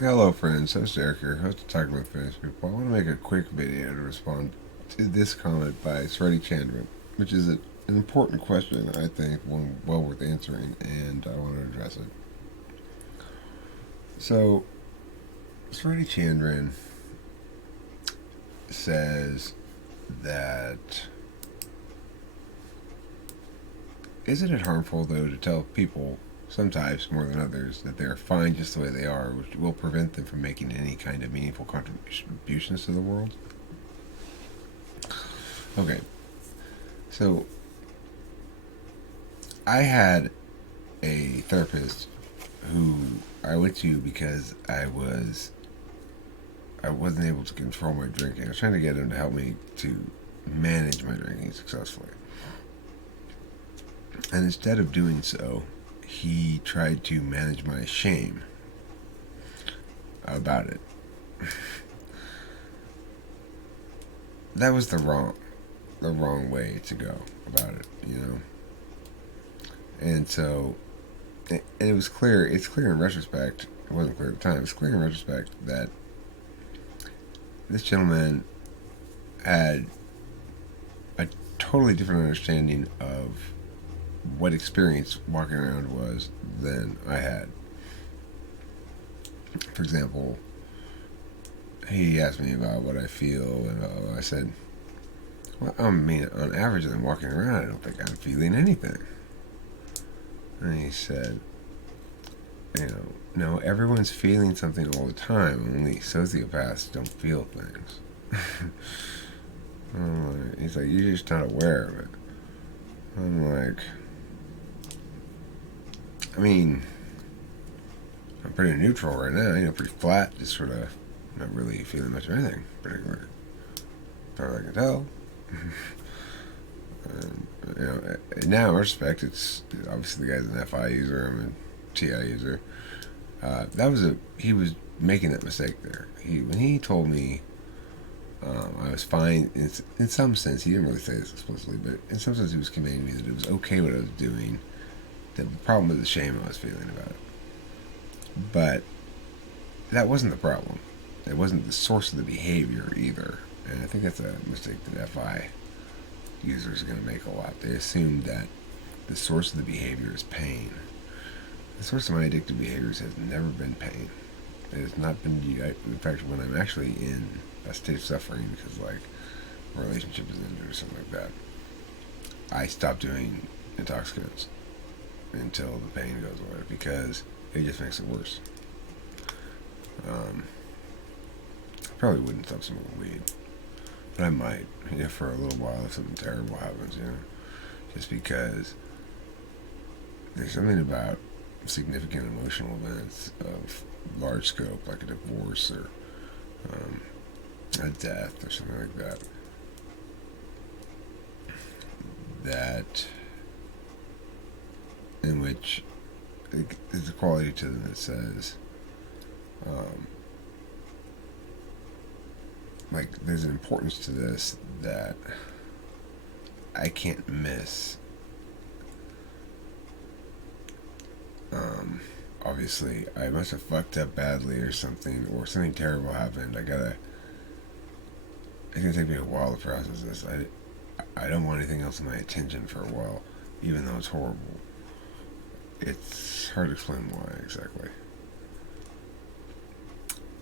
Hello, friends. Host Eric here, host of Talking with Famous People. I want to make a quick video to respond to this comment by Sredi Chandran, which is an important question, I think, one well worth answering, and I want to address it. So, Sredi Chandran says that isn't it harmful, though, to tell people, some types more than others, that they're fine just the way they are, which will prevent them from making any kind of meaningful contributions to the world? Okay, so I had a therapist who I went to because I wasn't able to control my drinking. I was trying to get him to help me to manage my drinking successfully. And instead of doing so, he tried to manage my shame about it. That was the wrong way to go about it. And so, and it was clear. It's clear in retrospect. It wasn't clear at the time. It's clear in retrospect that this gentleman had a totally different understanding of what experience walking around was than I had. For example, he asked me about what I feel, and I said, well, I mean, on average, I'm walking around, I don't think I'm feeling anything. And he said, no, everyone's feeling something all the time, only sociopaths don't feel things. He's like, you're just not aware of it. I'm like, I mean, I'm pretty neutral right now, pretty flat, just sort of not really feeling much of anything particular. As far as I can tell. Now in retrospect, it's obviously the guy's an FI user, I'm a TI user. He was making that mistake there. When he told me I was fine, in some sense, he didn't really say this explicitly, but in some sense he was conveying to me that it was okay what I was doing, the problem was the shame I was feeling about it. But that wasn't the problem. It wasn't the source of the behavior either. And I think that's a mistake that FI users are going to make a lot. They assume that the source of the behavior is pain. The source of my addictive behaviors has never been pain. It has not been, in fact, when I'm actually in a state of suffering because, like, a relationship is ended or something like that, I stop doing intoxicants until the pain goes away because it just makes it worse. I probably wouldn't stop smoking weed, but I might, for a little while if something terrible happens, just because there's something about significant emotional events of large scope, like a divorce or a death or something like that, that in which there's a quality to them that says, like, there's an importance to this that I can't miss. Obviously, I must have fucked up badly or something terrible happened. It's gonna take me a while to process this. I don't want anything else in my attention for a while, even though it's horrible. It's hard to explain why exactly.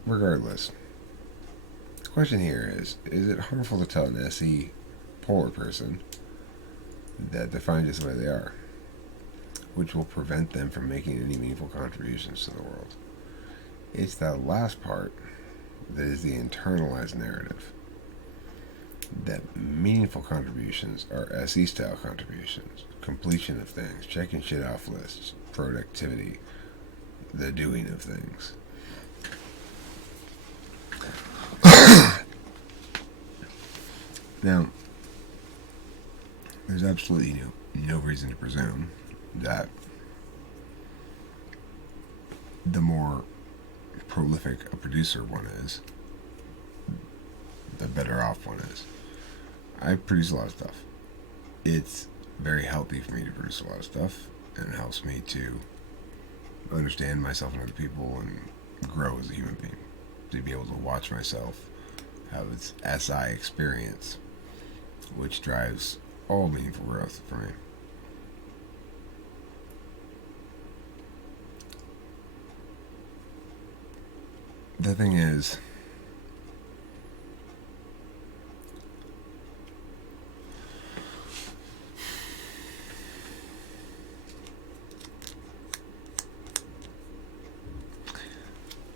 Regardless, the question here is it harmful to tell an SE polar person that they're fine just the way they are, which will prevent them from making any meaningful contributions to the world? It's that last part that is the internalized narrative. That meaningful contributions are SE style contributions, completion of things, checking shit off lists, productivity, the doing of things. Now, there's absolutely no reason to presume that the more prolific a producer one is, the better off one is. I produce a lot of stuff. It's very healthy for me to produce a lot of stuff, and it helps me to understand myself and other people and grow as a human being, to be able to watch myself have its SI experience, which drives all meaningful growth for me. The thing is,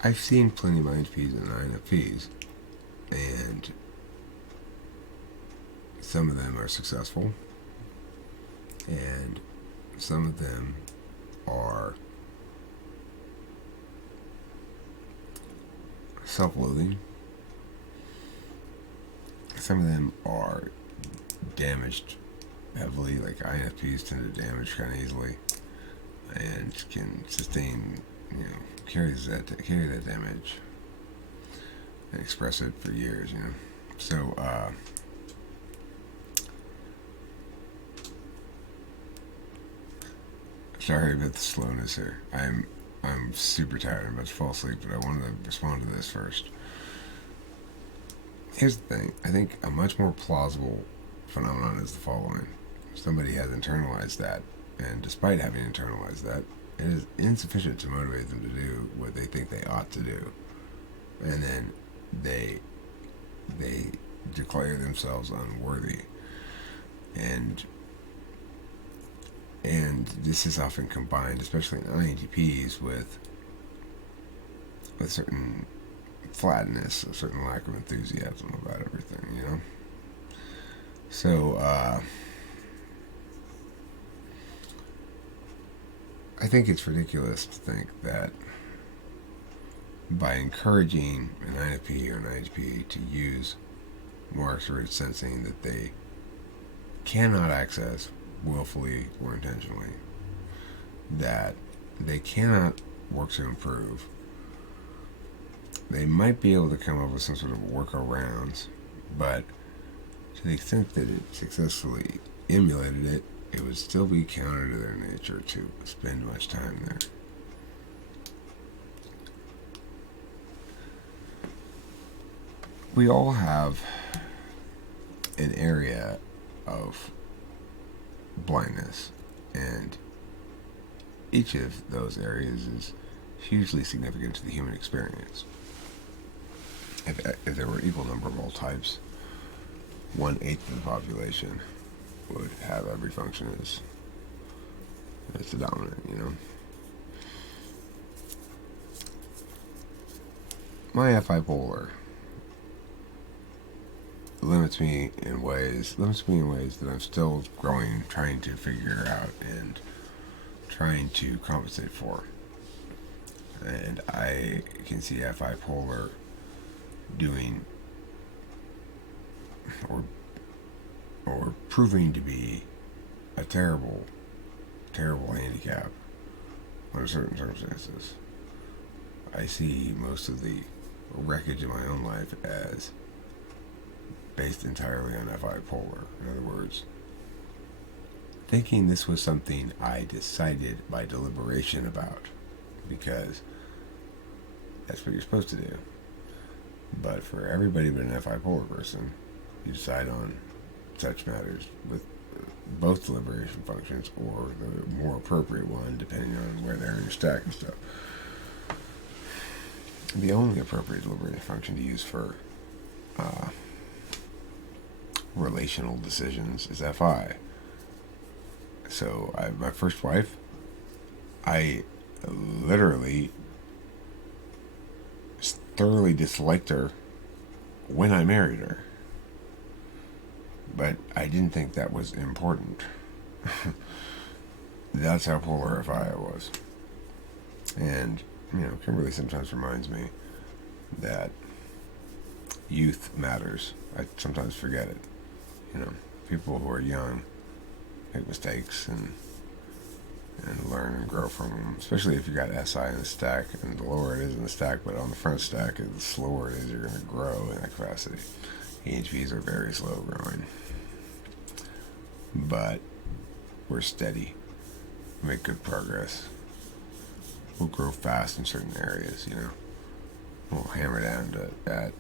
I've seen plenty of INTPs and INFPs, and some of them are successful, and some of them are self-loathing. Some of them are damaged heavily, like INFPs tend to damage kind of easily, and can sustain, carry that damage and express it for years, So, sorry about the slowness here. I'm super tired. I'm about to fall asleep, but I wanted to respond to this first. Here's the thing. I think a much more plausible phenomenon is the following. Somebody has internalized that, and despite having internalized that, it is insufficient to motivate them to do what they think they ought to do. And then they declare themselves unworthy. And this is often combined, especially in INTPs, with certain flatness, a certain lack of enthusiasm about everything, So, I think it's ridiculous to think that by encouraging an INFP or an INTP to use marks-rich sensing that they cannot access willfully or intentionally, that they cannot work to improve, they might be able to come up with some sort of workarounds, but to the extent that it successfully emulated it, it would still be counter to their nature to spend much time there. We all have an area of blindness, and each of those areas is hugely significant to the human experience. If there were equal number of all types, 1/8 of the population would have every function as the dominant, My FI polar limits me in ways that I'm still growing, trying to figure out and trying to compensate for. And I can see FI polar doing or proving to be a terrible handicap under certain circumstances. I see most of the wreckage in my own life as based entirely on FI polar. In other words, thinking this was something I decided by deliberation about, because that's what you're supposed to do. But for everybody but an FI polar person, you decide on such matters with both deliberation functions or the more appropriate one, depending on where they're in your stack and stuff. The only appropriate deliberation function to use for relational decisions is FI. So my first wife, I literally thoroughly disliked her when I married her. But I didn't think that was important. That's how polar FI I was. And, Kimberly sometimes reminds me that youth matters. I sometimes forget it. People who are young make mistakes and learn and grow from them, especially if you got SI in the stack, and the lower it is in the stack, but on the front stack, the slower it is, you're going to grow in that capacity. ENTPs are very slow growing, but we're steady. We make good progress. We'll grow fast in certain areas, we'll hammer down to at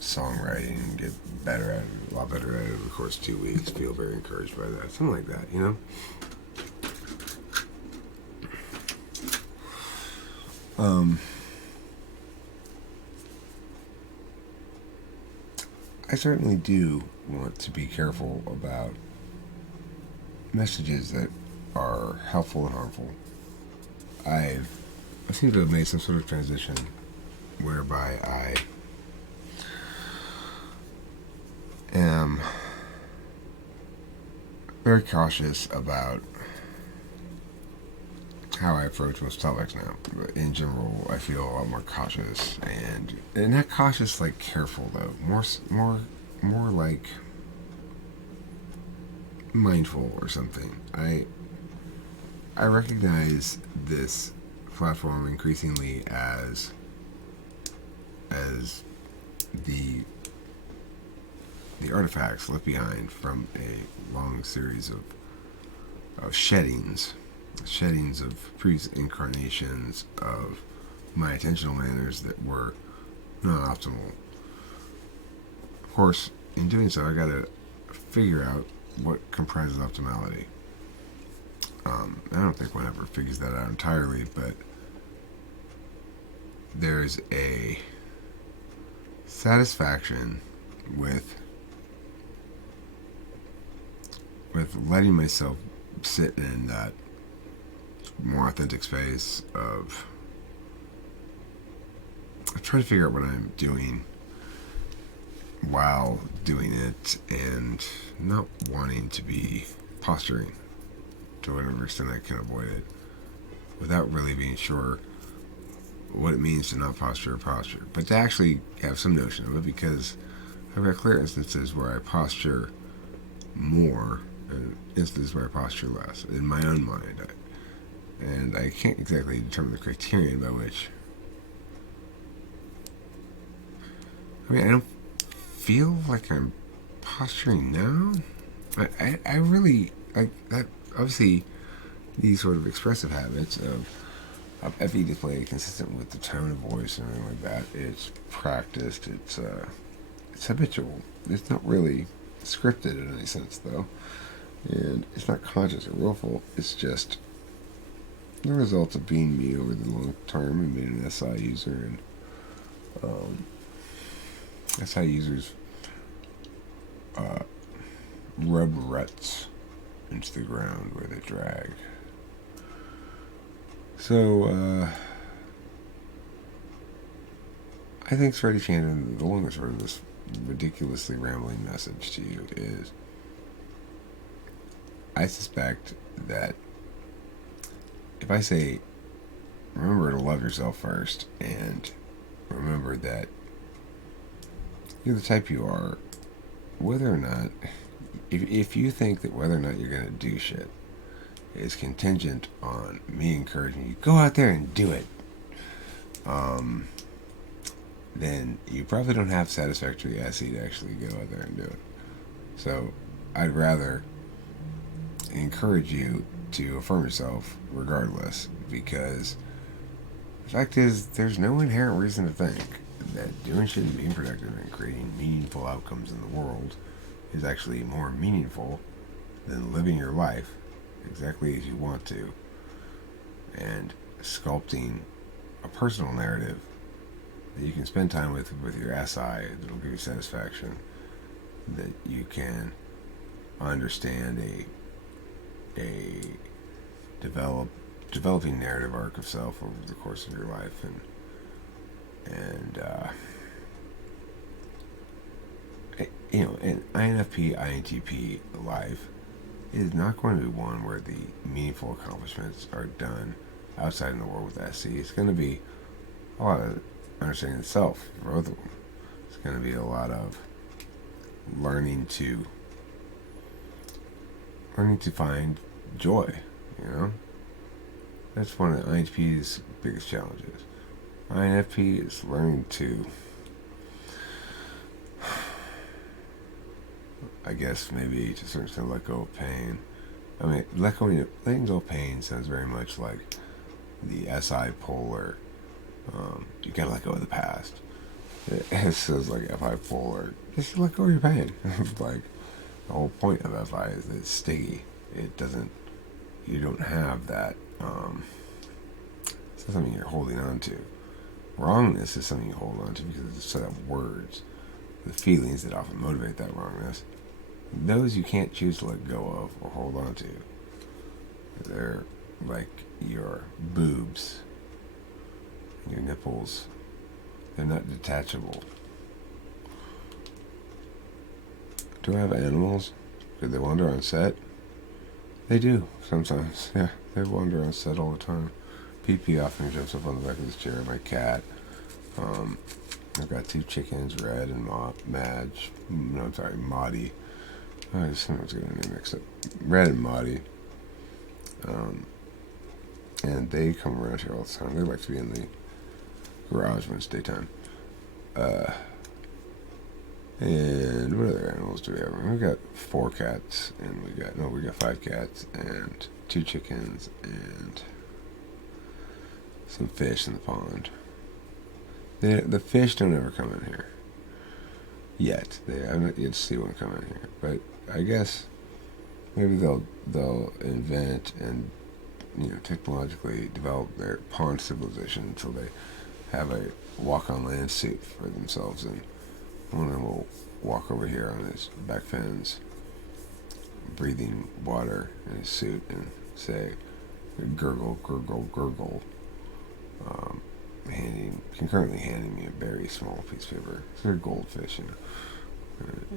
songwriting and get better at it, a lot better at it over the course of 2 weeks. Feel very encouraged by that. Something like that, you know? I certainly do want to be careful about messages that are helpful and harmful. I seem to have made some sort of transition whereby I am very cautious about how I approach most topics now. In general, I feel a lot more cautious, and not cautious like careful though. More like mindful or something. I recognize this platform increasingly as the artifacts left behind from a long series of sheddings of previous incarnations of my attentional manners that were not optimal. Of course, in doing so, I gotta figure out what comprises optimality. I don't think one ever figures that out entirely, but there's a satisfaction with letting myself sit in that more authentic space of trying to figure out what I'm doing while doing it, and not wanting to be posturing to whatever extent I can avoid it, without really being sure what it means to not posture, but to actually have some notion of it, because I've got clear instances where I posture more and instances where I posture less in my own mind. And I can't exactly determine the criterion by which. I mean, I don't feel like I'm posturing now. I really like that. Obviously, these sort of expressive habits of FE display consistent with the tone of voice and everything like that. It's practiced. It's habitual. It's not really scripted in any sense, though, and it's not conscious or willful. It's just the result of being me over the long term and being an SI user, and SI users rub ruts into the ground where they drag. So I think Freddie Shannon, the longest sort of this ridiculously rambling message to you is, I suspect that if I say, remember to love yourself first, and remember that you're the type you are, whether or not, if you think that whether or not you're going to do shit is contingent on me encouraging you, go out there and do it, then you probably don't have satisfactory SE to actually go out there and do it. So I'd rather encourage you to affirm yourself regardless, because the fact is there's no inherent reason to think that doing shit and being productive and creating meaningful outcomes in the world is actually more meaningful than living your life exactly as you want to and sculpting a personal narrative that you can spend time with your SI that'll give you satisfaction, that you can understand a developing narrative arc of self over the course of your life, and an INFP INTP life is not going to be one where the meaningful accomplishments are done outside in the world with SC. It's going to be a lot of understanding the self for both of them. It's going to be a lot of learning to find joy, That's one of the INFP's biggest challenges. INFP is learning to, I guess maybe to a certain extent, let go of pain. I mean, letting go of pain sounds very much like the Se PoLR You gotta let go of the past. It says like FI polar. Just let go of your pain. Like the whole point of FI is that it's sticky. It doesn't. You don't have that. It's not something you're holding on to. Wrongness is something you hold on to because it's a set of words, the feelings that often motivate that wrongness. Those you can't choose to let go of or hold on to. They're like your boobs, your nipples. They're not detachable. Do I have animals? Do they wander on set? They do, sometimes. Yeah, they wander on set all the time. PP often jumps up on the back of this chair. My cat. I've got 2 chickens, Red and Madge. No, I'm sorry, Maudie. I just sometimes get their name mixed up. Red and Maudie. And they come around here all the time. They like to be in the garage when it's daytime. And what other animals do we have? We've got 4 cats, and we got 5 cats, and 2 chickens, and some fish in the pond. The fish don't ever come in here. Yet. I've not yet to see one come in here. But I guess maybe they'll invent and technologically develop their pond civilization until they have a walk on land suit for themselves, and one of them will walk over here on his back fins, breathing water in his suit, and say, gurgle, gurgle, gurgle, concurrently handing me a very small piece of paper. It's a goldfish, and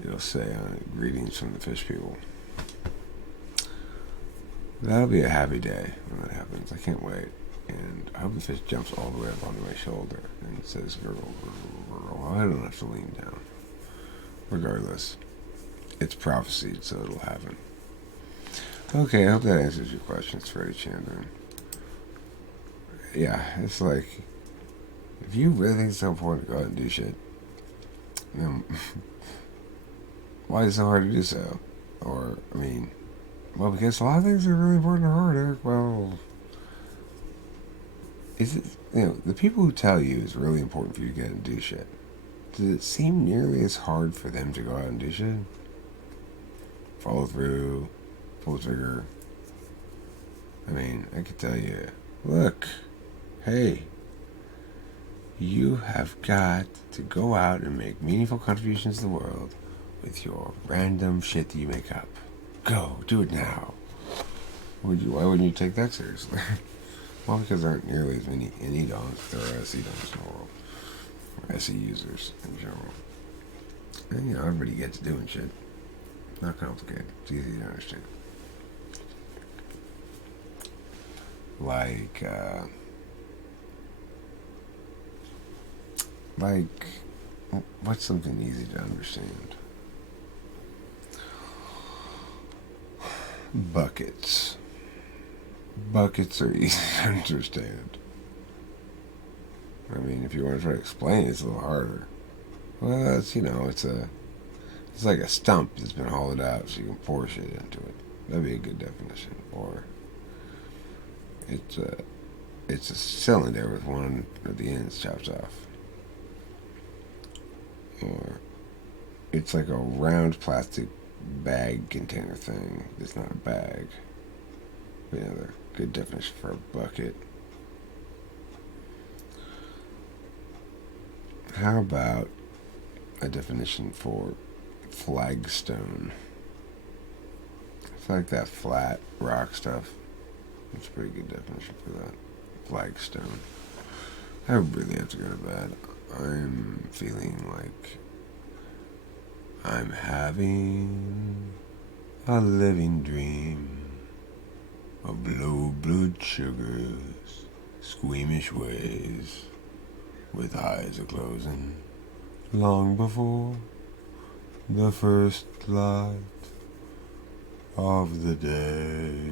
it'll say on it, greetings from the fish people. That'll be a happy day when that happens. I can't wait. And I hope the fish jumps all the way up onto my shoulder and says, gurgle, gurgle, gurgle. I don't have to lean down. Regardless, it's prophesied, so it'll happen. Okay, I hope that answers your question. It's Freddie Chandran. Yeah, it's like, if you really think it's so important to go out and do shit, then why is it so hard to do so? Or, well, because a lot of things are really important to hard, Eric. Well, is it, the people who tell you it's really important for you to get out and do shit, does it seem nearly as hard for them to go out and do shit? Follow through, pull the trigger. I could tell you, look, hey, you have got to go out and make meaningful contributions to the world with your random shit that you make up. Go, do it now. Why wouldn't you take that seriously? Well, because there aren't nearly as many NE-DOMs as there are SE-DOMs in the world. Or SE users in general. And, everybody gets doing shit. Not complicated. It's easy to understand. What's something easy to understand? Buckets. Buckets are easy to understand. If you want to try to explain it, it's a little harder. Well, it's like a stump that's been hollowed out so you can pour shit into it. That'd be a good definition. Or it's a cylinder with one of the ends chopped off. Or it's like a round plastic bag container thing that's not a bag. But another good definition for a bucket. How about a definition for flagstone? It's like that flat rock stuff. That's a pretty good definition for that. Flagstone. I really have to go to bed. I'm feeling like I'm having a living dream of low blood sugars, squeamish ways, with eyes a-closing, long before the first light of the day.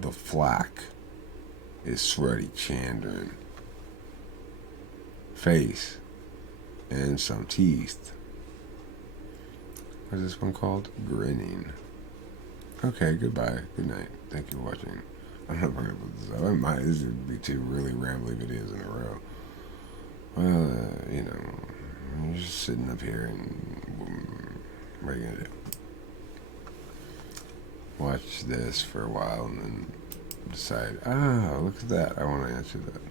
The flack is Sweaty Chandran. Face and some teeth. What's this one called? Grinning. Okay, goodbye. Good night. Thank you for watching. I'm not bringing up this up. This would be two really rambly videos in a row. Well, I'm just sitting up here and what are you gonna do? Watch this for a while and then decide, look at that. I want to answer that.